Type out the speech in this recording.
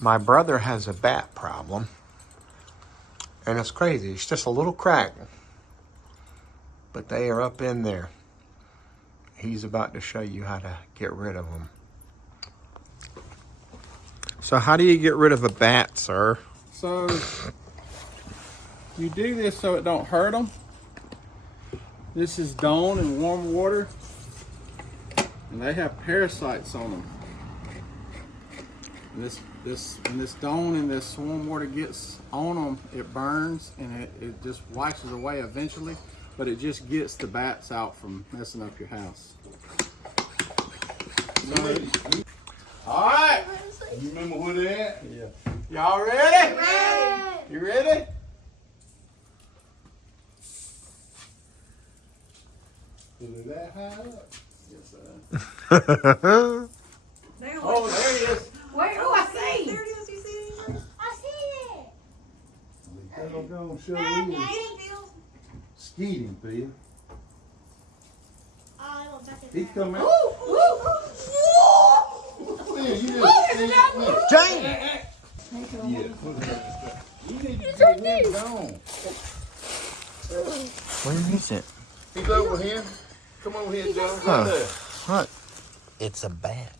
My brother has a bat problem. And it's crazy. It's just a little crack. But they are up in there. He's about to show you how to get rid of them. So how do you get rid of a bat, sir? So you do this so it don't hurt them. This is Dawn in warm water, and they have parasites on them. And when this Dawn in this warm water gets on them, it burns and it just washes away eventually, but it just gets the bats out from messing up your house. All right. You remember where they at? Yeah. Y'all ready? Ready. You ready? Is it that high up? Yes, sir. There Oh, there he is. Where? Oh, I see. There it is. You see it? I see it. That's what I'm gonna show Get you. it, Bill. Skeeting, Phil. Oh, back in He there. come out. Ooh, ooh, Phil, you just look. Jane! Yeah, put it up. You need to get him gone. Where is it? He's over here. Come over here, Joe. Huh. Right there. What? It's a bat.